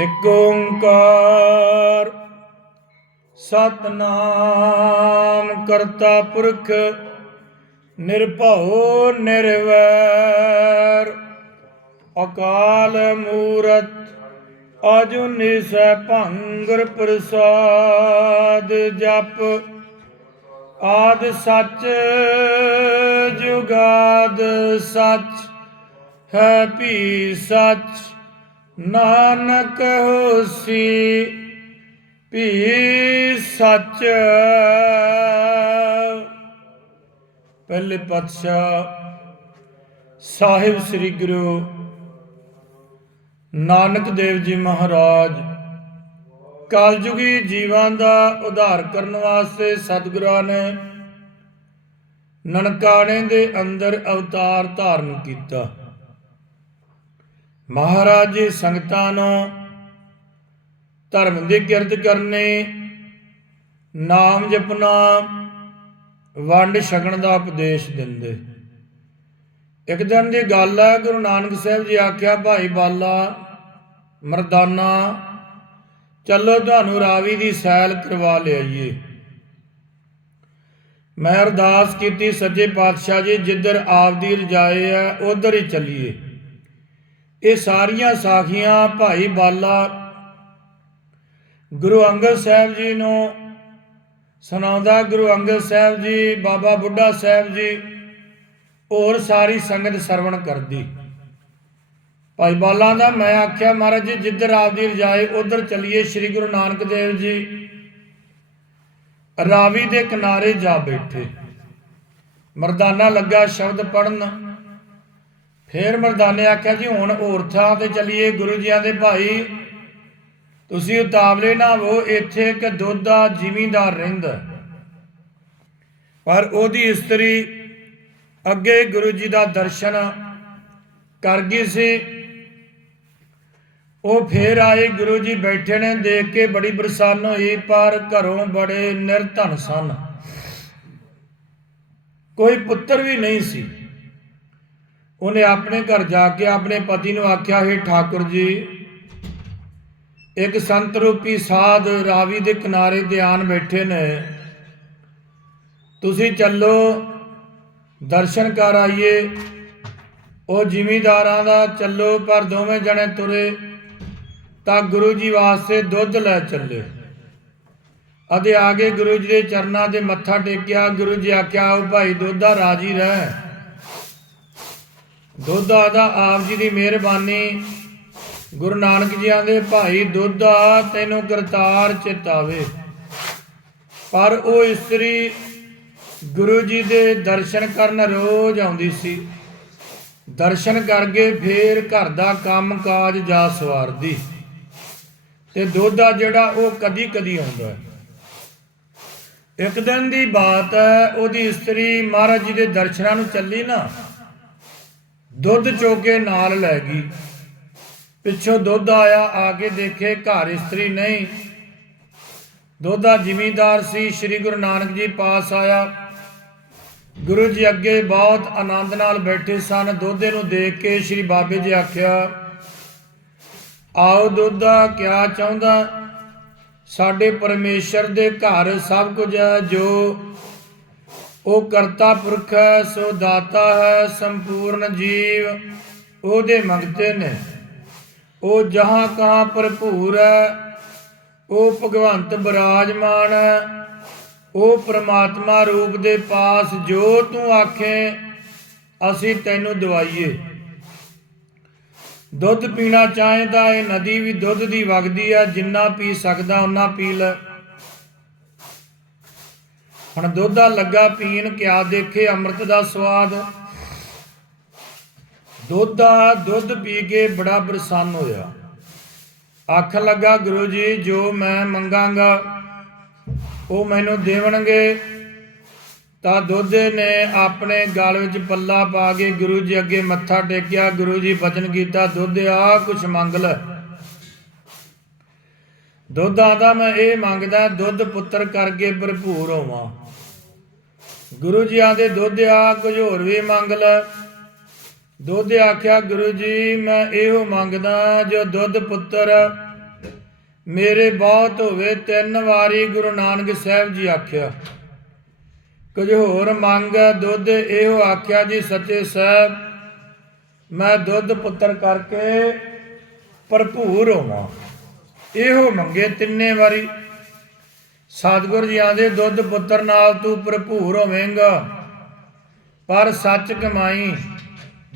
ਇਕ ਓੰਕਾਰ। ਸਤਨਾਮ ਕਰਤਾ ਪੁਰਖ, ਨਿਰਭਉ ਨਿਰਵੈਰ। ਅਕਾਲ ਮੂਰਤ, ਅਜੁਨੀ ਸੈਭੰਗਰ ਪ੍ਰਸਾਦ ਜਪ। ਆਦ ਸੱਚ, ਜੁਗਾਦ ਸੱਚ, ਹੈ ਭੀ ਸੱਚ। ਨਾਨਕ ਹੋਸੀ ਭੀ ਸੱਚ। ਪਹਿਲੇ ਪਾਤਸ਼ਾਹ ਸਾਹਿਬ ਸ੍ਰੀ ਗੁਰੂ ਨਾਨਕ ਦੇਵ ਜੀ ਮਹਾਰਾਜ ਕਲਯੁਗੀ ਜੀਵਾਂ ਦਾ ਉਧਾਰ ਕਰਨ ਵਾਸਤੇ ਸਤਿਗੁਰਾਂ ਨੇ ਨਨਕਾਣੇ ਦੇ ਅੰਦਰ ਅਵਤਾਰ ਧਾਰਨ ਕੀਤਾ। ਮਹਾਰਾਜ ਜੀ ਸੰਗਤਾਂ ਨੂੰ ਧਰਮ ਦੀ ਕਿਰਤ ਕਰਨੀ, ਨਾਮ ਜਪਣਾ, ਵੰਡ ਛਕਣ ਦਾ ਉਪਦੇਸ਼ ਦਿੰਦੇ। ਇੱਕ ਦਿਨ ਦੀ ਗੱਲ ਹੈ, ਗੁਰੂ ਨਾਨਕ ਸਾਹਿਬ ਜੀ ਆਖਿਆ, ਭਾਈ ਬਾਲਾ, ਮਰਦਾਨਾ, ਚੱਲੋ ਤੁਹਾਨੂੰ ਰਾਵੀ ਦੀ ਸੈਲ ਕਰਵਾ ਲਿਆਈਏ। ਮੈਂ ਅਰਦਾਸ ਕੀਤੀ ਸੱਜੇ ਪਾਤਸ਼ਾਹ ਜੀ, ਜਿੱਧਰ ਆਪ ਦੀ ਰਜਾਏ ਹੈ, ਉਧਰ ਹੀ ਚੱਲੀਏ। ਇਹ ਸਾਰੀਆਂ ਸਾਖੀਆਂ ਭਾਈ ਬਾਲਾ ਗੁਰੂ ਅੰਗਦ ਸਾਹਿਬ ਜੀ ਨੂੰ ਸੁਣਾਉਂਦਾ ਗੁਰੂ ਅੰਗਦ ਸਾਹਿਬ ਜੀ, ਬਾਬਾ ਬੁੱਢਾ ਸਾਹਿਬ ਜੀ, ਹੋਰ ਸਾਰੀ ਸੰਗਤ ਸਰਵਣ ਕਰਦੀ। ਭਾਈ ਬਾਲਾ ਦਾ ਮੈਂ ਆਖਿਆ, ਮਹਾਰਾਜ ਜੀ, ਜਿੱਧਰ ਆਪਦੀ ਰਜਾਏ ਉਧਰ ਚੱਲੀਏ ਸ੍ਰੀ ਗੁਰੂ ਨਾਨਕ ਦੇਵ ਜੀ। ਰਾਵੀ ਦੇ ਕਿਨਾਰੇ ਜਾ ਬੈਠੇ। ਮਰਦਾਨਾ ਲੱਗਾ ਸ਼ਬਦ ਪੜਨ ਫੇਰ ਮਰਦਾਨੇ ਆਖਿਆ ਜੀ, ਹੁਣ ਹੋਰ ਥਾਂ ਤੇ ਚਲੀਏ ਗੁਰੂ ਜੀਆਂ ਦੇ ਭਾਈ। ਤੁਸੀਂ ਉਤਾਵਲੇ ਨਾ ਹੋ ਇੱਥੇ ਇੱਕ ਦੁੱਧ ਦਾ ਜ਼ਿਮੀਂਦਾਰ ਰਹਿੰਦਾ। ਪਰ ਉਹਦੀ ਇਸਤਰੀ ਅੱਗੇ ਗੁਰੂ ਜੀ ਦਾ ਦਰਸ਼ਨ ਕਰ ਗਈ ਸੀ। ਉਹ ਫੇਰ ਆਏ ਗੁਰੂ ਜੀ ਬੈਠੇ ਨੇ, ਦੇਖ ਕੇ ਬੜੀ ਪ੍ਰਸੰਨ ਹੋਈ, ਪਰ ਘਰੋਂ ਬੜੇ ਨਿਰਧਨ ਸਨ। ਕੋਈ ਪੁੱਤਰ ਵੀ ਨਹੀਂ ਸੀ। ਉਹਨੇ ਆਪਣੇ ਘਰ ਜਾ ਕੇ ਆਪਣੇ ਪਤੀ ਨੂੰ ਆਖਿਆ, ਹੈ ਠਾਕੁਰ ਜੀ, ਇੱਕ ਸੰਤ ਰੂਪੀ ਸਾਧ ਰਾਵੀ ਦੇ ਕਿਨਾਰੇ ਧਿਆਨ ਬੈਠੇ ਨੇ। ਤੁਸੀਂ ਚੱਲੋ, ਦਰਸ਼ਨ ਕਰ ਆਈਏ। ਉਹ ਜ਼ਿਮੀਦਾਰਾਂ ਦਾ, ਚੱਲੋ, ਪਰ ਦੋਵੇਂ ਜਣੇ ਤੁਰੇ। ਤਾਂ ਗੁਰੂ ਜੀ ਵਾਸਤੇ ਦੁੱਧ ਲੈ ਚੱਲੇ। ਅਤੇ ਆਗੇ ਗੁਰੂ ਜੀ ਦੇ ਚਰਨਾਂ ਤੇ ਮੱਥਾ ਟੇਕਿਆ। ਗੁਰੂ ਜੀ ਆਖਿਆ, ਉਹ ਭਾਈ ਦੁੱਧਾ ਰਾਜੀ ਰਹਿ। ਦੁੱਧ ਆਦਾ ਆਪ ਜੀ ਦੀ ਮਿਹਰਬਾਨੀ। ਗੁਰੂ ਨਾਨਕ ਜੀ ਆਂਦੇ ਭਾਈ ਦੁੱਧ ਆ, ਤੈਨੂੰ ਕਰਤਾਰ ਚਿਤਾਵੇ ਪਰ ਉਹ ਇਸਤਰੀ ਗੁਰੂ ਜੀ ਦੇ ਦਰਸ਼ਨ ਕਰਨ ਰੋਜ਼ ਆਉਂਦੀ ਸੀ। ਦਰਸ਼ਨ ਕਰਕੇ ਫੇਰ ਘਰ ਦਾ ਕੰਮ ਕਾਜ ਜਾ ਸਵਾਰਦੀ। ਤੇ ਦੁੱਧ ਆ ਜਿਹੜਾ ਉਹ ਕਦੀ ਕਦੀ ਆਉਂਦਾ। ਇੱਕ ਦਿਨ ਦੀ ਬਾਤ ਹੈ, ਉਹਦੀ ਇਸਤਰੀ ਮਹਾਰਾਜ ਜੀ ਦੇ ਦਰਸ਼ਨਾਂ ਨੂੰ ਚੱਲੀ ਨਾ। ਦੁੱਧ ਚੋਕੇ ਨਾਲ ਲੈ ਗਈ। ਪਿੱਛੋਂ ਦੁੱਧ ਆਇਆ, ਆ ਕੇ ਦੇਖੇ ਘਰ ਇਸਤਰੀ ਨਹੀਂ। ਦੋਦਾ ਜ਼ਿਮੀਂਦਾਰ ਸੀ, ਸ੍ਰੀ ਗੁਰੂ ਨਾਨਕ ਜੀ ਪਾਸ ਆਇਆ। ਗੁਰੂ ਜੀ ਅੱਗੇ ਬਹੁਤ ਆਨੰਦ ਨਾਲ ਬੈਠੇ ਸਨ। ਦੋਦੇ ਨੂੰ ਦੇਖ ਕੇ ਸ੍ਰੀ ਬਾਬੇ ਜੀ ਆਖਿਆ, ਆਓ ਦੋਦਾ ਕਿਆ ਚਾਹੁੰਦਾ? ਸਾਡੇ ਪਰਮੇਸ਼ਰ ਦੇ ਘਰ ਸਭ ਕੁਝ ਹੈ, ਜੋ ਉਹ ਕਰਤਾ ਪੁਰਖ ਹੈ, ਸੋ ਦਾਤਾ ਹੈ, ਸੰਪੂਰਨ ਜੀਵ, ਉਹਦੇ ਮੰਗਤੇ ਨੇ। ਉਹ ਜਹਾਂ ਕਹਾਂ ਭਰਪੂਰ ਹੈ, ਉਹ ਭਗਵੰਤ ਬਿਰਾਜਮਾਨ ਹੈ, ਉਹ ਪ੍ਰਮਾਤਮਾ ਰੂਪ ਦੇ ਪਾਸ ਜੋ ਤੂੰ ਆਖੇ, ਅਸੀਂ ਤੈਨੂੰ ਦਵਾਈਏ। ਦੁੱਧ ਪੀਣਾ ਚਾਹੇ ਤਾਂ ਇਹ ਨਦੀ ਵੀ ਦੁੱਧ ਦੀ ਵਗਦੀ ਆ ਜਿੰਨਾ ਪੀ ਸਕਦਾ ਉਹਨਾਂ ਪੀ ਲੈ। ਹੁਣ ਦੁੱਧਾ ਲੱਗਾ ਪੀਣ, ਕਿਆ ਦੇਖੇ ਅੰਮ੍ਰਿਤ ਦਾ ਸਵਾਦ। ਦੁੱਧਾ ਦੁੱਧ ਪੀ ਕੇ ਬੜਾ ਪ੍ਰਸੰਨ ਹੋਇਆ। ਅੱਖ ਲੱਗਾ, ਗੁਰੂ ਜੀ, ਜੋ ਮੈਂ ਮੰਗਾਂਗਾ, ਉਹ ਮੈਨੂੰ ਦੇਵਣਗੇ। ਤਾਂ ਦੋਦੇ ਨੇ ਆਪਣੇ ਗਲ ਵਿੱਚ ਪੱਲਾ ਪਾ ਕੇ ਗੁਰੂ ਜੀ ਅੱਗੇ ਮੱਥਾ ਟੇਕਿਆ। ਗੁਰੂ ਜੀ ਬਚਨ ਕੀਤਾ, ਦੁੱਧ ਆ, ਕੁਛ ਮੰਗ ਲੈ। ਦੁੱਧ ਆਦਾ, ਮੈਂ ਇਹ ਮੰਗਦਾ, ਦੁੱਧ ਪੁੱਤਰ ਕਰਕੇ ਭਰਪੂਰ ਹੋਵਾਂ। ਗੁਰੂ ਜੀ ਆਂਦੇ ਦੁੱਧ ਆ ਕੁਝ ਹੋਰ ਵੀ ਮੰਗ ਲੈ। ਦੁੱਧ ਆਖਿਆ, ਗੁਰੂ ਜੀ, ਮੈਂ ਇਹੋ ਮੰਗਦਾ ਜੋ ਦੁੱਧ ਪੁੱਤਰ, ਮੇਰੇ ਬਹੁਤ ਹੋਵੇ ਤਿੰਨ ਵਾਰੀ ਗੁਰੂ ਨਾਨਕ ਸਾਹਿਬ ਜੀ ਆਖਿਆ। ਕੁਝ ਹੋਰ ਮੰਗ, ਦੁੱਧ ਇਹੋ ਆਖਿਆ, ਜੀ ਸੱਚੇ ਸਾਹਿਬ, ਮੈਂ ਦੁੱਧ ਪੁੱਤਰ ਕਰਕੇ ਭਰਪੂਰ ਹੋਵਾਂ। ਇਹੋ ਮੰਗੇ ਤਿੰਨੇ ਵਾਰੀ। ਸਤਿਗੁਰ ਜੀ ਆਂਦੇ, ਦੁੱਧ ਪੁੱਤਰ ਨਾਲ ਤੂੰ ਭਰਪੂਰ ਹੋਵੇਂਗਾ, ਪਰ ਸੱਚ ਕਮਾਈ,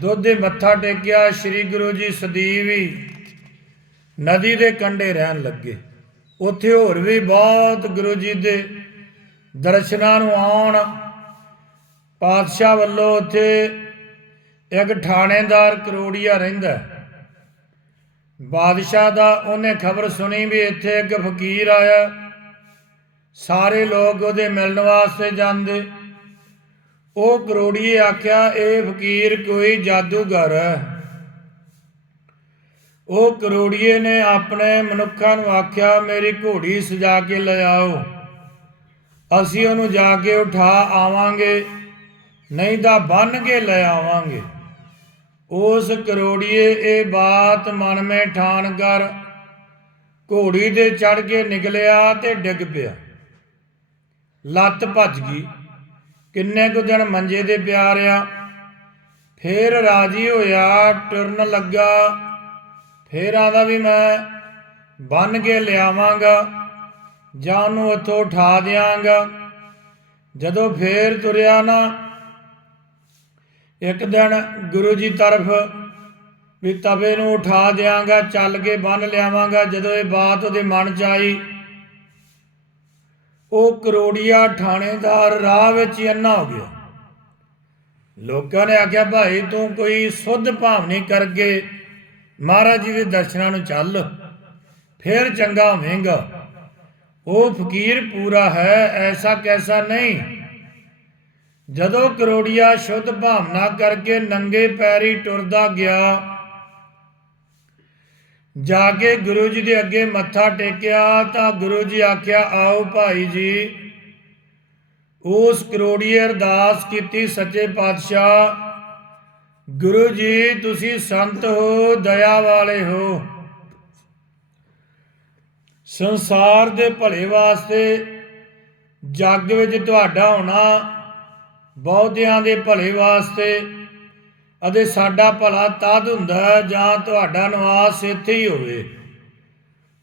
ਦੁੱਧੇ ਮੱਥਾ ਟੇਕਿਆ, ਸ੍ਰੀ ਗੁਰੂ ਜੀ ਸਦੀਵੀ ਨਦੀ ਦੇ ਕੰਢੇ ਰਹਿਣ ਲੱਗੇ। ਉੱਥੇ ਹੋਰ ਵੀ ਬਹੁਤ ਗੁਰੂ ਜੀ ਦੇ ਦਰਸ਼ਨਾਂ ਨੂੰ ਆਉਣ। ਪਾਤਸ਼ਾਹ ਵੱਲੋਂ ਉੱਥੇ ਇੱਕ ਥਾਣੇਦਾਰ ਕਰੋੜੀਆ ਰਹਿੰਦਾ ਬਾਦਸ਼ਾਹ ਦਾ ਉਹਨੇ ਖਬਰ ਸੁਣੀ ਵੀ ਇੱਥੇ ਇੱਕ ਫਕੀਰ ਆਇਆ ਸਾਰੇ ਲੋਕ ਉਹਦੇ ਮਿਲਣ ਵਾਸਤੇ ਜਾਂਦੇ। ਉਹ ਕਰੋੜੀਏ ਆਖਿਆ, ਇਹ ਫਕੀਰ ਕੋਈ ਜਾਦੂਗਰ ਹੈ। ਉਹ ਕਰੋੜੀਏ ਨੇ ਆਪਣੇ ਮਨੁੱਖਾਂ ਨੂੰ ਆਖਿਆ, ਮੇਰੀ ਘੋੜੀ ਸਜਾ ਕੇ ਲੈ ਆਓ। ਅਸੀਂ ਉਹਨੂੰ ਜਾ ਕੇ ਉਠਾ ਆਵਾਂਗੇ, ਨਹੀਂ ਤਾਂ ਬੰਨ ਕੇ ਲੈ ਆਵਾਂਗੇ। ਉਸ ਕਰੋੜੀਏ ਇਹ ਬਾਤ ਮਨ ਮੇ ਠਾਨ ਕਰ, ਘੋੜੀ ਤੇ ਚੜ ਕੇ ਨਿਕਲਿਆ ਤੇ ਡਿੱਗ ਪਿਆ। ਲੱਤ ਭੱਜ ਗਈ। ਕਿੰਨੇ ਕੁ ਦਿਨ ਮੰਜੇ ਦੇ ਪਿਆ ਰਿਹਾ। ਫੇਰ ਰਾਜੀ ਹੋਇਆ, ਟੁਰਨ ਲੱਗਾ। ਫੇਰ ਆਦਾ ਵੀ ਮੈਂ ਬੰਨ ਕੇ ਲਿਆਵਾਂਗਾ, ਜਾਂ ਉਹਨੂੰ ਉੱਥੋਂ ਉਠਾ ਦਿਆਂਗਾ। ਜਦੋਂ ਫੇਰ ਤੁਰਿਆ ਨਾ, ਇੱਕ ਦਿਨ ਗੁਰੂ ਜੀ ਤਰਫ ਵੀ ਤਵੇ ਨੂੰ ਉਠਾ ਦਿਆਂਗਾ, ਚੱਲ ਕੇ ਬੰਨ ਲਿਆਵਾਂਗਾ। ਜਦੋਂ ਇਹ ਬਾਤ ਉਹਦੇ ਮਨ ਚ ਆਈ ਉਹ ਕਰੋੜੀਆ ਥਾਣੇਦਾਰ ਰਾਹ ਵਿੱਚ ਹੀ ਅੰਨਾ ਹੋ ਗਿਆ। ਲੋਕਾਂ ਨੇ ਆਖਿਆ, ਭਾਈ, ਤੂੰ ਕੋਈ ਸੁੱਧ ਭਾਵਨੀ ਕਰਕੇ ਮਹਾਰਾਜ ਜੀ ਦੇ ਦਰਸ਼ਨਾਂ ਨੂੰ ਚੱਲ, ਫਿਰ ਚੰਗਾ ਹੋਵੇਂਗਾ। ਉਹ ਫਕੀਰ ਪੂਰਾ ਹੈ, ਐਸਾ ਕੈਸਾ ਨਹੀਂ। ਜਦੋਂ ਕਰੋੜੀਆ ਸ਼ੁੱਧ ਭਾਵਨਾ ਕਰਕੇ ਨੰਗੇ ਪੈਰੀ ਟੁਰਦਾ ਗਿਆ ਜਾ ਕੇ ਗੁਰੂ ਜੀ ਦੇ ਅੱਗੇ ਮੱਥਾ ਟੇਕਿਆ ਤਾਂ ਗੁਰੂ ਜੀ ਆਖਿਆ, ਆਓ ਭਾਈ ਜੀ। ਉਸ ਕਰੋੜੀਏ ਅਰਦਾਸ ਕੀਤੀ, ਸੱਚੇ ਪਾਤਸ਼ਾਹ, ਗੁਰੂ ਜੀ, ਤੁਸੀਂ ਸੰਤ ਹੋ, ਦਇਆ ਵਾਲੇ ਹੋ। ਸੰਸਾਰ ਦੇ ਭਲੇ ਵਾਸਤੇ ਜੱਗ ਵਿੱਚ ਤੁਹਾਡਾ ਹੋਣਾ, ਬਹੁਤਿਆਂ ਦੇ ਭਲੇ ਵਾਸਤੇ ਅਤੇ ਸਾਡਾ ਭਲਾ ਤਦ ਹੁੰਦਾ ਜਾਂ ਤੁਹਾਡਾ ਨਿਵਾਸ ਇੱਥੇ ਹੀ ਹੋਵੇ।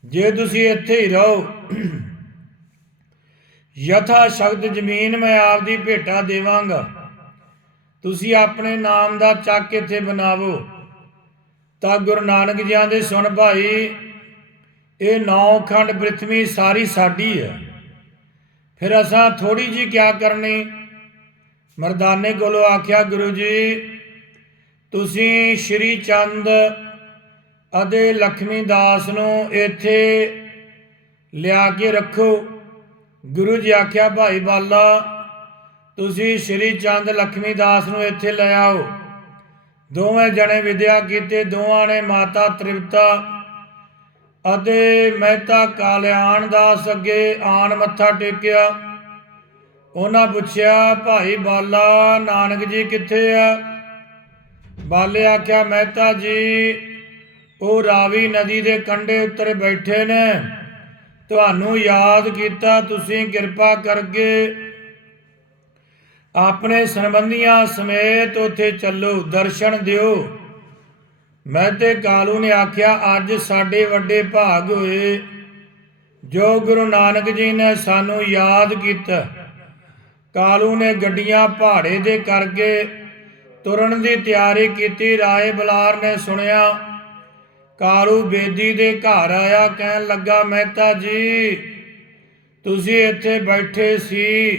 ਜੇ ਤੁਸੀਂ ਇੱਥੇ ਹੀ ਰਹੋ ਯਥਾ ਸ਼ਕਤ ਜ਼ਮੀਨ ਮੈਂ ਆਪਦੀ ਭੇਟਾ ਦੇਵਾਂਗਾ। ਤੁਸੀਂ ਆਪਣੇ ਨਾਮ ਦਾ ਚੱਕ ਇੱਥੇ ਬਣਾਵੋ। ਤਾਂ ਗੁਰੂ ਨਾਨਕ ਜੀ ਆਂਦੇ, ਸੁਣ ਭਾਈ, ਇਹ ਨੌ ਖੰਡ ਪ੍ਰਿਥਵੀ ਸਾਰੀ ਸਾਡੀ ਹੈ। ਫਿਰ ਅਸਾਂ ਥੋੜੀ ਜੀ ਕਿਆ ਕਰਨੀ? ਮਰਦਾਨੇ ਕੋਲੋਂ ਆਖਿਆ, ਗੁਰੂ ਜੀ ਤੁਸੀਂ ਸ਼੍ਰੀ ਚੰਦ ਅਤੇ ਲਖਮੀ ਦਾਸ ਨੂੰ ਇੱਥੇ ਲਿਆ ਕੇ ਰੱਖੋ। ਗੁਰੂ ਜੀ ਆਖਿਆ, ਭਾਈ ਬਾਲਾ, ਤੁਸੀਂ ਸ਼੍ਰੀ ਚੰਦ, ਲਖਮੀ ਦਾਸ ਨੂੰ ਇੱਥੇ ਲੈ ਆਓ। ਦੋਵੇਂ ਜਣੇ ਵਿਦਿਆ ਕੀਤੇ, ਦੋਵਾਂ ਨੇ ਮਾਤਾ ਤ੍ਰਿਪਤਾ ਅਤੇ ਮਹਿਤਾ ਕਾਲਿਆਣ ਦਾਸ ਅੱਗੇ ਆਣ ਮੱਥਾ ਟੇਕਿਆ। ਉਹਨਾਂ ਪੁੱਛਿਆ, ਭਾਈ ਬਾਲਾ, ਨਾਨਕ ਜੀ ਕਿੱਥੇ ਆ? ਬਾਲੇ ਆਖਿਆ ਮਹਿਤਾ ਜੀ, ਉਹ ਰਾਵੀ ਨਦੀ ਦੇ ਕੰਢੇ ਉੱਤੇ ਬੈਠੇ ਨੇ। ਤੁਹਾਨੂੰ ਯਾਦ ਕੀਤਾ, ਤੁਸੀਂ ਕਿਰਪਾ ਕਰਕੇ ਆਪਣੇ ਸੰਬੰਧੀਆਂ ਸਮੇਤ ਉੱਥੇ ਚੱਲੋ, ਦਰਸ਼ਨ ਦਿਓ। ਮੈਂ ਤੇ ਕਾਲੂ ਨੇ ਆਖਿਆ, ਅੱਜ ਸਾਡੇ ਵੱਡੇ ਭਾਗ ਹੋਏ। ਜੋ ਗੁਰੂ ਨਾਨਕ ਜੀ ਨੇ ਸਾਨੂੰ ਯਾਦ ਕੀਤਾ, ਕਾਲੂ ਨੇ ਗੱਡੀਆਂ ਪਹਾੜੇ ਦੇ ਕਰਕੇ ਤੁਰਨ ਦੀ ਤਿਆਰੀ ਕੀਤੀ, ਰਾਏ ਬਲਾਰ ਨੇ ਸੁਣਿਆ, ਕਾਲੂ ਬੇਦੀ ਦੇ ਘਰ ਆਇਆ, ਕਹਿਣ ਲੱਗਾ, ਮਹਿਤਾ ਜੀ, ਤੁਸੀਂ ਇੱਥੇ ਬੈਠੇ ਸੀ,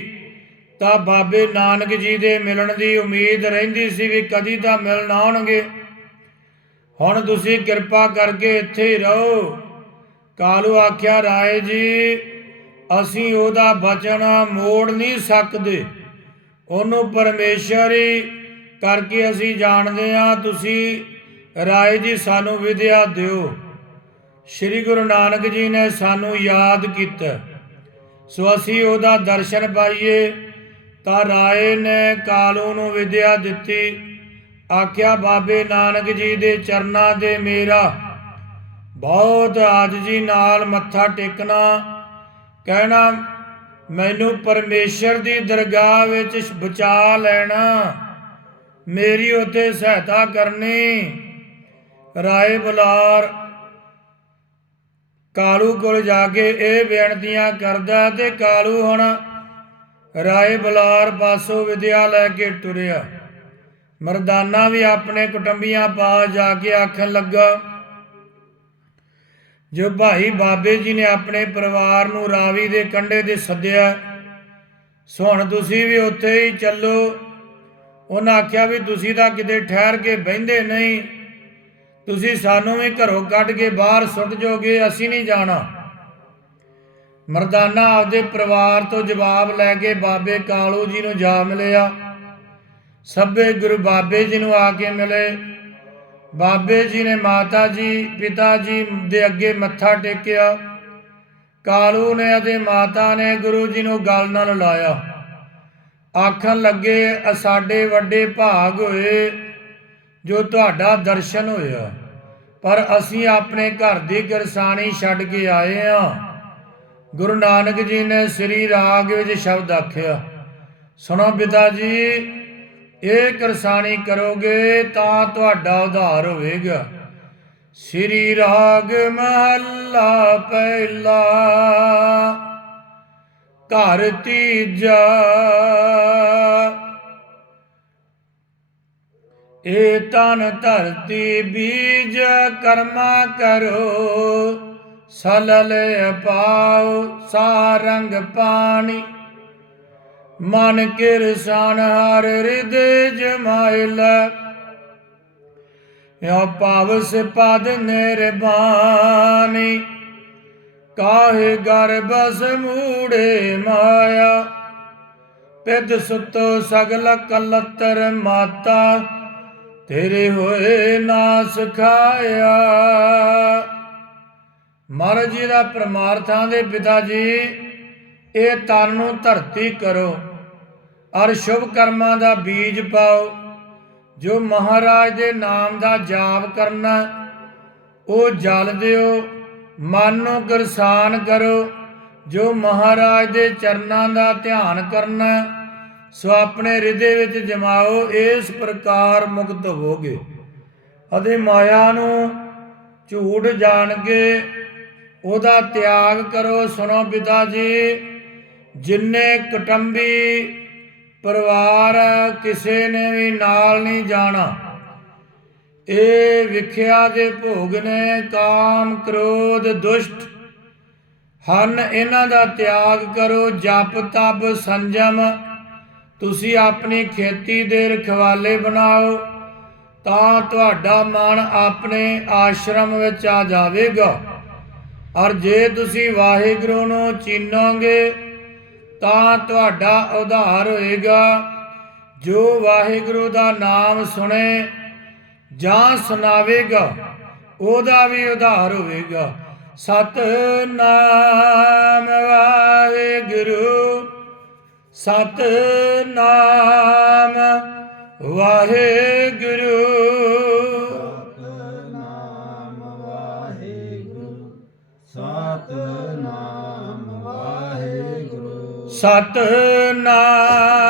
ਤਾਂ ਬਾਬੇ ਨਾਨਕ ਜੀ ਦੇ ਮਿਲਣ ਦੀ ਉਮੀਦ ਰਹਿੰਦੀ ਸੀ ਵੀ ਕਦੀ ਤਾਂ ਮਿਲਣ ਆਉਣਗੇ। ਹੁਣ ਤੁਸੀਂ ਕਿਰਪਾ ਕਰਕੇ ਇੱਥੇ ਹੀ ਰਹੋ। ਕਾਲੂ ਆਖਿਆ, ਰਾਏ ਜੀ, ਅਸੀਂ ਉਹਦਾ ਬਚਨ ਮੋੜ ਨਹੀਂ ਸਕਦੇ। ਉਹਨੂੰ ਪਰਮੇਸ਼ਰ ਹੀ ਕਰਕੇ ਅਸੀਂ ਜਾਣਦੇ ਹਾਂ, ਤੁਸੀਂ ਰਾਏ ਜੀ ਸਾਨੂੰ ਵਿਦਿਆ ਦਿਓ। ਸ੍ਰੀ ਗੁਰੂ ਨਾਨਕ ਜੀ ਨੇ ਸਾਨੂੰ ਯਾਦ ਕੀਤਾ। ਸੋ ਅਸੀਂ ਉਹਦਾ ਦਰਸ਼ਨ ਪਾਈਏ, ਤਾਂ ਰਾਏ ਨੇ ਕਾਲੂ ਨੂੰ ਵਿਦਿਆ ਦਿੱਤੀ। ਆਖਿਆ, ਬਾਬੇ ਨਾਨਕ ਜੀ ਦੇ ਚਰਨਾਂ ਦੇ ਮੇਰਾ। ਬਹੁਤ ਆਜਜੀ ਨਾਲ ਮੱਥਾ ਟੇਕਣਾ। ਕਹਿਣਾ, ਮੈਨੂੰ ਪਰਮੇਸ਼ਰ ਦੀ ਦਰਗਾਹ ਵਿੱਚ ਬਚਾ ਲੈਣਾ। ਮੇਰੀ ਉਥੇ ਸਹਾਇਤਾ ਕਰਨੀ। ਰਾਏ ਬੁਲਾਰ ਕਾਲੂ ਕੋਲ ਜਾ ਕੇ ਇਹ ਬੇਨਤੀਆਂ ਕਰਦਾ ਤੇ ਕਾਲੂ ਹੁਣ ਰਾਏ ਬੁਲਾਰ ਪਾਸੋਂ ਵਿਦਿਆ ਲੈ ਕੇ ਤੁਰਿਆ। ਮਰਦਾਨਾ ਵੀ ਆਪਣੇ ਕੁਟੰਬੀਆਂ ਪਾ ਜਾ ਕੇ ਆਖਣ ਲੱਗਾ, ਜੋ ਭਾਈ ਬਾਬੇ ਜੀ ਨੇ ਆਪਣੇ ਪਰਿਵਾਰ ਨੂੰ ਰਾਵੀ ਦੇ ਕੰਢੇ ਤੇ ਸੱਦਿਆ ਸੋ ਹੁਣ ਤੁਸੀਂ ਵੀ ਉੱਥੇ ਹੀ ਚੱਲੋ ਉਹਨਾਂ ਆਖਿਆ ਵੀ ਤੁਸੀਂ ਤਾਂ ਕਿਤੇ ਠਹਿਰ ਕੇ ਬਹਿੰਦੇ ਨਹੀਂ। ਤੁਸੀਂ ਸਾਨੂੰ ਵੀ ਘਰੋਂ ਕੱਢ ਕੇ ਬਾਹਰ ਸੁੱਟ ਜੋਗੇ ਅਸੀਂ ਨਹੀਂ ਜਾਣਾ। ਮਰਦਾਨਾ ਆਪਦੇ ਪਰਿਵਾਰ ਤੋਂ ਜਵਾਬ ਲੈ ਕੇ ਬਾਬੇ ਕਾਲੂ ਜੀ ਨੂੰ ਜਾ ਮਿਲਿਆ। ਸਭੇ ਗੁਰੂ ਬਾਬੇ ਜੀ ਨੂੰ ਆ ਕੇ ਮਿਲੇ। ਬਾਬੇ ਜੀ ਨੇ ਮਾਤਾ ਜੀ, ਪਿਤਾ ਜੀ ਦੇ ਅੱਗੇ ਮੱਥਾ ਟੇਕਿਆ। ਕਾਲੂ ਨੇ ਅਤੇ ਮਾਤਾ ਨੇ ਗੁਰੂ ਜੀ ਨੂੰ ਗੱਲ ਨਾਲ ਲਾਇਆ। ਆਖਣ ਲੱਗੇ ਸਾਡੇ ਵੱਡੇ ਭਾਗ ਹੋਏ, ਜੋ ਤੁਹਾਡਾ ਦਰਸ਼ਨ ਹੋਇਆ। ਪਰ ਅਸੀਂ ਆਪਣੇ ਘਰ ਦੀ ਗਰਸਾਣੀ ਛੱਡ ਕੇ ਆਏ ਆ। ਗੁਰੂ ਨਾਨਕ ਜੀ ਨੇ ਸ੍ਰੀ ਰਾਗ ਵਿੱਚ ਸ਼ਬਦ ਆਖਿਆ, ਸੁਣੋ ਪਿਤਾ ਜੀ, ਇਹ ਕਰਸਾਣੀ ਕਰੋਗੇ ਤਾਂ ਤੁਹਾਡਾ ਉਧਾਰ ਹੋਵੇਗਾ। ਸ੍ਰੀ ਰਾਗ ਮਹੱਲਾ ਪਹਿਲਾ ਘਰ ਤੀਜਾ। ਏ ਤਨ ਧਰਤੀ ਬੀਜ ਕਰਮਾ ਕਰੋ, ਸਲਲ ਪਾਉ ਸਾਰੰਗ ਪਾਣੀ। ਮਨ ਕਿਰਸਾਨ ਹਰ ਹਿਰਦੇ ਜਮਾਇਲ ਯੋ ਪਾਵਸ ਪਦ ਨਿਰਬਾਨੀ ਕਾਹੇ ਗਰਬਸ ਮੂੜੇ ਮਾਇਆ? ਪਿਦ ਸੁਤੋ ਸਗਲ ਕਲਤਰ ਮਾਤਾ, ਤੇਰੇ ਹੋਏ ਨਾ ਸਖਾਇਆ ਮਹਾਰਾਜ ਜੀ ਦਾ ਪਰਮਾਰਥਾਂ ਦੇ ਪਿਤਾ ਜੀ, ਇਹ ਤਨ ਨੂੰ ਧਰਤੀ ਕਰੋ, ਅਰ ਸ਼ੁਭ ਕਰਮਾਂ ਦਾ ਬੀਜ ਪਾਓ। ਜੋ ਮਹਾਰਾਜ ਦੇ ਨਾਮ ਦਾ ਜਾਪ ਕਰਨਾ, ਉਹ ਜਲ ਦਿਓ। ਮਨ ਨੂੰ ਗਰਸਾਨ ਕਰੋ, ਜੋ ਮਹਾਰਾਜ ਦੇ ਚਰਨਾਂ ਦਾ ਧਿਆਨ ਕਰਨਾ, ਸੋ ਆਪਣੇ ਹਿਰਦੇ ਵਿੱਚ ਜਮਾਓ, ਇਸ ਪ੍ਰਕਾਰ ਮੁਕਤ ਹੋਵੋਗੇ। ਅਤੇ ਮਾਇਆ ਨੂੰ ਝੂਠ ਜਾਣ ਕੇ ਉਹਦਾ ਤਿਆਗ ਕਰੋ। ਸੁਣੋ ਪਿਤਾ ਜੀ, ਜਿੰਨੇ ਕੁਟੰਬੀ ਪਰਿਵਾਰ ਕਿਸੇ ਨੇ ਵੀ ਨਾਲ ਨਹੀਂ ਜਾਣਾ। ਇਹ ਵਿਖਿਆ ਦੇ ਭੋਗ ਨੇ ਕਾਮ ਕ੍ਰੋਧ ਦੁਸ਼ਟ, ਹਨ ਇਹਨਾਂ ਦਾ ਤਿਆਗ ਕਰੋ ਜਪ ਤਪ ਸੰਜਮ। ਤੁਸੀਂ ਆਪਣੀ ਖੇਤੀ ਦੇ ਰਖਵਾਲੇ ਬਣਾਓ, ਤਾਂ ਤੁਹਾਡਾ ਮਨ ਆਪਣੇ ਆਸ਼ਰਮ ਵਿੱਚ ਆ ਜਾਵੇਗਾ। ਔਰ ਜੇ ਤੁਸੀਂ ਵਾਹਿਗੁਰੂ ਨੂੰ ਚੀਨੋਗੇ, ਤਾਂ ਤੁਹਾਡਾ ਉਧਾਰ ਹੋਏਗਾ। ਜੋ ਵਾਹਿਗੁਰੂ ਦਾ ਨਾਮ ਸੁਣੇ ਜਾਂ ਸੁਣਾਵੇਗਾ ਉਹਦਾ ਵੀ ਉਧਾਰ ਹੋਵੇਗਾ। ਸਤ ਨਾਮ ਵਾਹਿਗੁਰੂ। ਸਤ ਨਾਮ ਵਾਹਿਗੁਰੂ। ਸਤ ਨਾਮ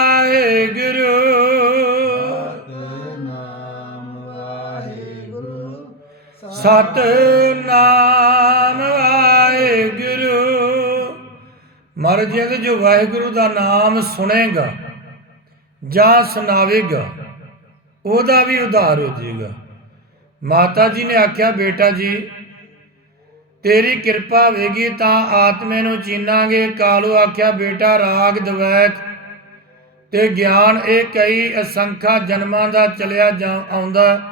ਸਤਨਾਮ ਵਾਹਿਗੁਰੂ। ਮਰ ਜਦ ਜੋ ਵਾਹਿਗੁਰੂ ਦਾ ਨਾਮ ਸੁਣੇਗਾ ਜਾਂ ਸੁਣਾਵੇਗਾ, ਉਹਦਾ ਵੀ ਉਧਾਰ ਹੋ ਜਾਏਗਾ। ਮਾਤਾ ਜੀ ਨੇ ਆਖਿਆ, ਬੇਟਾ ਜੀ, ਤੇਰੀ ਕਿਰਪਾ ਹੋਵੇਗੀ ਤਾਂ ਆਤਮੇ ਨੂੰ ਚੀਨਾਂਗੇ। ਕਾਲੂ ਆਖਿਆ, ਬੇਟਾ, ਰਾਗ ਦਵੈਕ ਤੇ ਗਿਆਨ ਇਹ ਕਈ ਅਸੰਖਾ ਜਨਮਾਂ ਦਾ ਚਲਿਆ ਜਾ ਆਉਂਦਾ।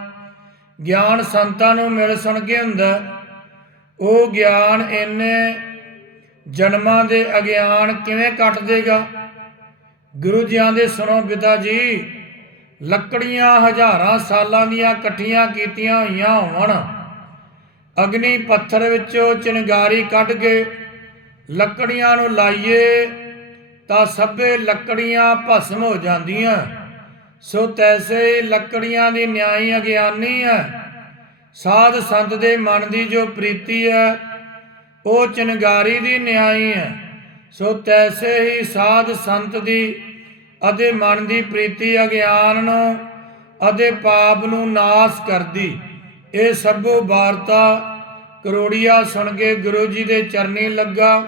ਗਿਆਨ ਸੰਤਾਂ ਨੂੰ ਮਿਲ ਸੁਣ ਕੇ ਹੁੰਦਾ ਉਹ ਗਿਆਨ ਇੰਨੇ ਜਨਮਾਂ ਦੇ ਅਗਿਆਨ ਕਿਵੇਂ ਕੱਟ ਦੇਗਾ? ਗੁਰੂ ਜੀਆਂ ਦੇ ਸੁਣੋ ਪਿਤਾ ਜੀ, ਲੱਕੜੀਆਂ ਹਜ਼ਾਰਾਂ ਸਾਲਾਂ ਦੀਆਂ ਇਕੱਠੀਆਂ ਕੀਤੀਆਂ ਹੋਈਆਂ ਹੋਣ। ਅਗਨੀ ਪੱਥਰ ਵਿੱਚੋਂ ਚਿਨਗਾਰੀ ਕੱਢ ਕੇ ਲੱਕੜੀਆਂ ਨੂੰ ਲਾਈਏ ਤਾਂ ਸਭੇ ਲੱਕੜੀਆਂ ਭਸਮ ਹੋ ਜਾਂਦੀਆਂ। ਸੋ ਤੈਸੇ ਹੀ ਲੱਕੜੀਆਂ ਦੀ ਨਿਆਈ ਅਗਿਆਨੀ ਹੈ। ਸਾਧ ਸੰਤ ਦੇ ਮਨ ਦੀ ਜੋ ਪ੍ਰੀਤੀ ਹੈ, ਉਹ ਚਿਨਗਾਰੀ ਦੀ ਨਿਆਈ ਹੈ। ਸੋ ਤੈਸੇ ਹੀ ਸਾਧ ਸੰਤ ਦੀ ਅਤੇ ਮਨ ਦੀ ਪ੍ਰੀਤੀ ਅਗਿਆਨ ਨੂੰ ਅਤੇ ਪਾਪ ਨੂੰ ਨਾਸ ਕਰਦੀ। ਇਹ ਸਭੋ ਵਾਰਤਾ ਕਰੋੜੀਆ ਸੁਣ ਕੇ ਗੁਰੂ ਜੀ ਦੇ ਚਰਨੀ ਲੱਗਾ।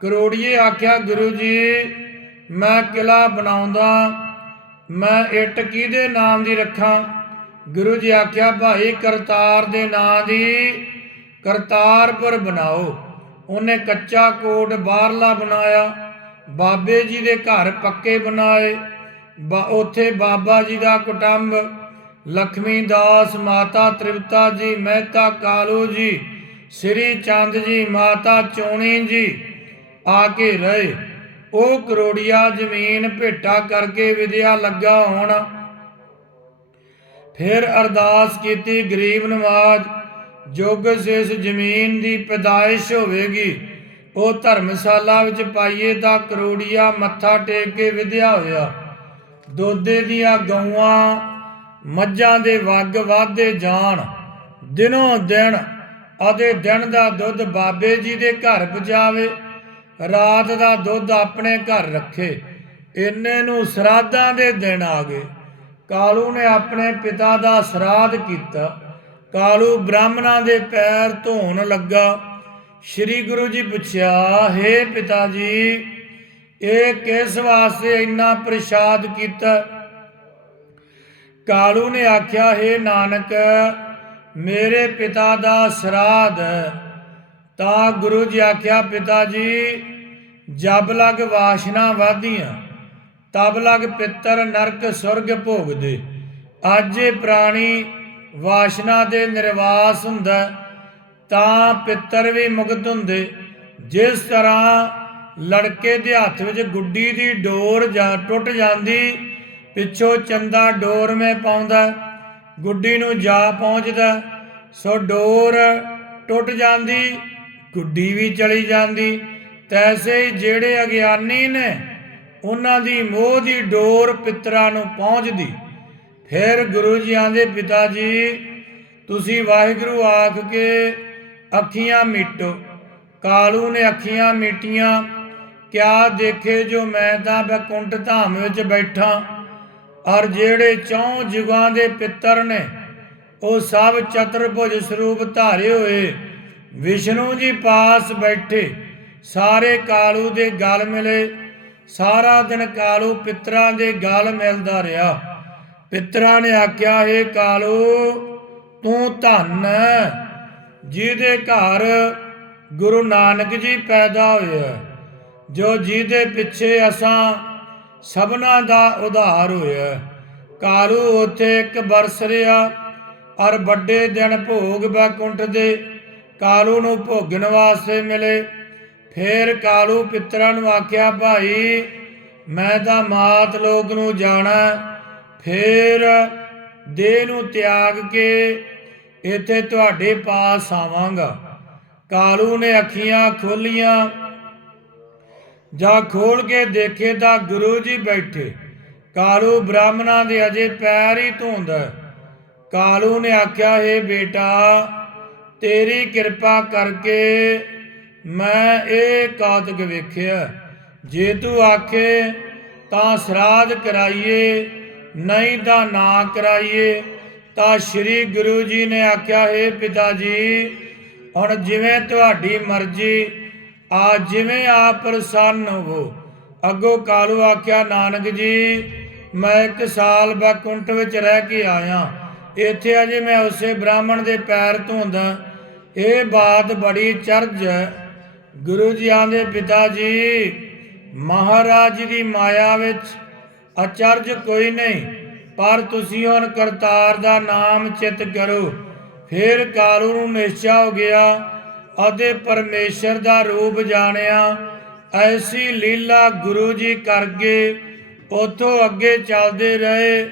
ਕਰੋੜੀਏ ਆਖਿਆ, ਗੁਰੂ ਜੀ, ਮੈਂ ਕਿਲਾ ਬਣਾਉਂਦਾ ਮੈਂ ਇੱਟ ਕਿਹਦੇ ਨਾਮ ਦੀ ਰੱਖਾਂ? ਗੁਰੂ ਜੀ ਆਖਿਆ, ਭਾਈ ਕਰਤਾਰ ਦੇ ਨਾਂ ਦੀ ਕਰਤਾਰਪੁਰ ਬਣਾਓ। ਉਹਨੇ ਕੱਚਾ ਕੋਟ ਬਾਹਰਲਾ ਬਣਾਇਆ, ਬਾਬੇ ਜੀ ਦੇ ਘਰ ਪੱਕੇ ਬਣਾਏ। ਬਾ- ਉੱਥੇ ਬਾਬਾ ਜੀ ਦਾ ਕੁਟੰਬ, ਲਖਮੀ ਦਾਸ, ਮਾਤਾ ਤ੍ਰਿਪਤਾ ਜੀ, ਮਹਿਤਾ ਕਾਲੂ ਜੀ, ਸ੍ਰੀ ਚੰਦ ਜੀ, ਮਾਤਾ ਚੋਣੀ ਜੀ ਆ ਕੇ ਰਹੇ। ਉਹ ਕਰੋੜੀਆ ਜ਼ਮੀਨ ਭੇਟਾ ਕਰਕੇ ਵਿਦਿਆ ਲੱਗਾ ਹੋਣ। ਫਿਰ ਅਰਦਾਸ ਕੀਤੀ, ਗਰੀਬ ਨਵਾਜ, ਜੋਗ ਇਸ ਜ਼ਮੀਨ ਦੀ ਪੈਦਾਇਸ਼ ਹੋਵੇਗੀ। ਉਹ ਧਰਮਸ਼ਾਲਾ ਵਿੱਚ ਪਾਈਏ ਤਾਂ ਕਰੋੜੀਆ ਮੱਥਾ ਟੇਕ ਕੇ ਵਿਦਿਆ ਹੋਇਆ। ਦੋਦੇ ਦੀਆਂ ਗਊਆਂ, ਮੱਝਾਂ ਦੇ ਵੱਗ ਵਾਧੇ ਜਾਣ। ਦਿਨੋਂ ਦਿਨ ਅਤੇ ਦਿਨ ਦਾ ਦੁੱਧ ਬਾਬੇ ਜੀ ਦੇ ਘਰ ਪਹੁੰਚਾਵੇ। ਰਾਤ ਦਾ ਦੁੱਧ ਆਪਣੇ ਘਰ ਰੱਖੇ, ਇੰਨੇ ਨੂੰ ਸਰਾਧਾਂ ਦੇ ਦਿਨ ਆ ਗਏ। ਕਾਲੂ ਨੇ ਆਪਣੇ ਪਿਤਾ ਦਾ ਸਰਾਧ ਕੀਤਾ। ਕਾਲੂ ਬ੍ਰਾਹਮਣਾਂ ਦੇ ਪੈਰ ਧੋਣ ਲੱਗਾ। ਸ੍ਰੀ ਗੁਰੂ ਜੀ ਪੁੱਛਿਆ हे ਪਿਤਾ ਜੀ, ਇਹ ਕਿਸ ਵਾਸਤੇ ਇੰਨਾ ਪ੍ਰਸ਼ਾਦ ਕੀਤਾ? ਕਾਲੂ ਨੇ ਆਖਿਆ, ਹੈ ਨਾਨਕ, ਮੇਰੇ ਪਿਤਾ ਦਾ ਸਰਾਧ। ਤਾਂ ਗੁਰੂ ਜੀ ਆਖਿਆ, ਪਿਤਾ ਜੀ ਜਬ ਲਗ ਵਾਸ਼ਨਾ ਵਾਧੀਆਂ, ਤਬ ਲਗ ਪਿੱਤਰ ਨਰਕ ਸੁਰਗ ਭੋਗਦੇ। ਅੱਜ ਪ੍ਰਾਣੀ ਵਾਸ਼ਨਾ ਦੇ ਨਿਰਵਾਸ ਹੁੰਦਾ, ਤਾਂ ਪਿੱਤਰ ਵੀ ਮੁਕਤ ਹੁੰਦੇ। ਜਿਸ ਤਰ੍ਹਾਂ ਲੜਕੇ ਦੇ ਹੱਥ ਵਿੱਚ ਗੁੱਡੀ ਦੀ ਡੋਰ ਜਾਂ ਟੁੱਟ ਜਾਂਦੀ, ਪਿੱਛੋਂ ਚੰਦਾ ਡੋਰ ਮੇ ਪਾਉਂਦਾ। ਗੁੱਡੀ ਨੂੰ ਜਾ ਪਹੁੰਚਦਾ, ਸੋ ਡੋਰ ਟੁੱਟ ਜਾਂਦੀ, ਗੁੱਡੀ ਵੀ ਚਲੀ ਜਾਂਦੀ। ਤੈਸੇ ਹੀ ਜਿਹੜੇ ਅਗਿਆਨੀ ਨੇ, ਉਹਨਾਂ ਦੀ ਮੋਹ ਦੀ ਡੋਰ ਪਿੱਤਰਾਂ ਨੂੰ ਪਹੁੰਚਦੀ ਫਿਰ ਗੁਰੂ ਜੀ ਆਂਦੇ, ਪਿਤਾ ਜੀ, ਤੁਸੀਂ ਵਾਹਿਗੁਰੂ ਆਖ ਕੇ ਅੱਖੀਆਂ ਮੀਟੋ। ਕਾਲੂ ਨੇ ਅੱਖੀਆਂ ਮੀਟੀਆਂ, ਕਿਆ ਦੇਖੇ ਜੋ ਮੈਂ ਤਾਂ ਬੈਕੁੰਠ ਧਾਮ ਵਿੱਚ ਬੈਠਾ। ਔਰ ਜਿਹੜੇ ਚੌਂ ਜੁਗਾਂ ਦੇ ਪਿੱਤਰ ਨੇ, ਉਹ ਸਭ ਚਤੁਰਭੁਜ ਸਰੂਪ ਧਾਰੇ ਹੋਏ। ਵਿਸ਼ਨੂੰ ਜੀ ਪਾਸ ਬੈਠੇ। ਸਾਰੇ ਕਾਲੂ ਦੇ ਗਲ ਮਿਲੇ, ਸਾਰਾ ਦਿਨ ਕਾਲੂ ਪਿੱਤਰਾਂ ਦੇ ਗਲ ਮਿਲਦਾ ਰਿਹਾ। ਪਿੱਤਰਾਂ ਨੇ ਆਖਿਆ, ਹੈ ਕਾਲੂ, ਤੂੰ ਧੰਨ ਜਿਹਦੇ ਘਰ ਗੁਰੂ ਨਾਨਕ ਜੀ ਪੈਦਾ ਹੋਇਆ ਜੋ ਜਿਹਦੇ ਪਿੱਛੇ ਅਸਾਂ ਸਭਨਾ ਦਾ ਉਧਾਰ ਹੋਇਆ ਕਾਲੂ ਉਥੇ ਇੱਕ ਬਰਸ ਰਿਹਾ ਔਰ ਵੱਡੇ ਦਿਨ ਭੋਗ ਬੈਕੁੰਠ ਦੇ ਕਾਲੂ ਨੂੰ ਭੋਗਣ ਵਾਸਤੇ ਮਿਲੇ। ਫੇਰ ਕਾਲੂ ਪਿੱਤਰਾਂ ਨੂੰ ਆਖਿਆ, ਭਾਈ, ਮੈਂ ਤਾਂ ਮਾਤ ਲੋਕ ਨੂੰ ਜਾਣਾ, ਫੇਰ ਦੇਹ ਨੂੰ ਤਿਆਗ ਕੇ ਇੱਥੇ ਤੁਹਾਡੇ ਪਾਸ ਆਵਾਂਗਾ। ਕਾਲੂ ਨੇ ਅੱਖੀਆਂ ਖੋਲੀਆਂ, ਜਾ ਖੋਲ ਕੇ ਦੇਖੇ ਤਾਂ ਗੁਰੂ ਜੀ ਬੈਠੇ। ਕਾਲੂ ਬ੍ਰਾਹਮਣਾਂ ਦੇ ਅਜੇ ਪੈਰ ਹੀ ਧੋਂਦਾ ਕਾਲੂ ਨੇ ਆਖਿਆ, ਹੈ ਬੇਟਾ, ਤੇਰੀ ਕਿਰਪਾ ਕਰਕੇ ਮੈਂ ਇਹ ਕਾਤਕ ਵੇਖਿਆ, ਜੇ ਤੂੰ ਆਖੇ ਤਾਂ ਸਰਾਧ ਕਰਾਈਏ, ਨਹੀਂ ਤਾਂ ਨਾ ਕਰਾਈਏ, ਤਾਂ ਸ੍ਰੀ ਗੁਰੂ ਜੀ ਨੇ ਆਖਿਆ, ਹੈ ਪਿਤਾ ਜੀ ਹੁਣ ਜਿਵੇਂ ਤੁਹਾਡੀ ਮਰਜ਼ੀ, ਆ ਜਿਵੇਂ ਆਪ ਪ੍ਰਸੰਨ ਹੋਵੋ। ਅੱਗੋਂ ਕਾਲੂ ਆਖਿਆ, ਨਾਨਕ ਜੀ, ਮੈਂ ਇੱਕ ਸਾਲ ਬੈਕੁੰਠ ਵਿੱਚ ਰਹਿ ਕੇ ਆਇਆ। ਇੱਥੇ ਅਜੇ ਮੈਂ ਉਸੇ ਬ੍ਰਾਹਮਣ ਦੇ ਪੈਰ ਧੋਂਦਾ। ਇਹ ਬਾਤ ਬੜੀ ਚਰਜ ਹੈ। ਗੁਰੂ ਜੀਆਂ ਦੇ ਪਿਤਾ ਜੀ, ਮਹਾਰਾਜ ਦੀ ਮਾਇਆ ਵਿੱਚ ਅਚਰਜ ਕੋਈ ਨਹੀਂ, ਪਰ ਤੁਸੀਂ ਹੁਣ ਕਰਤਾਰ ਦਾ ਨਾਮ ਚਿਤ ਕਰੋ। ਫਿਰ ਕਾਰੂ ਨੂੰ ਨਿਸ਼ਚਾ ਹੋ ਗਿਆ ਅਤੇ ਪਰਮੇਸ਼ਰ ਦਾ ਰੂਪ ਜਾਣਿਆ। ਐਸੀ ਲੀਲਾ ਗੁਰੂ ਜੀ ਕਰਕੇ ਗਏ ਉਥੋਂ ਅੱਗੇ ਚੱਲਦੇ ਰਹੇ।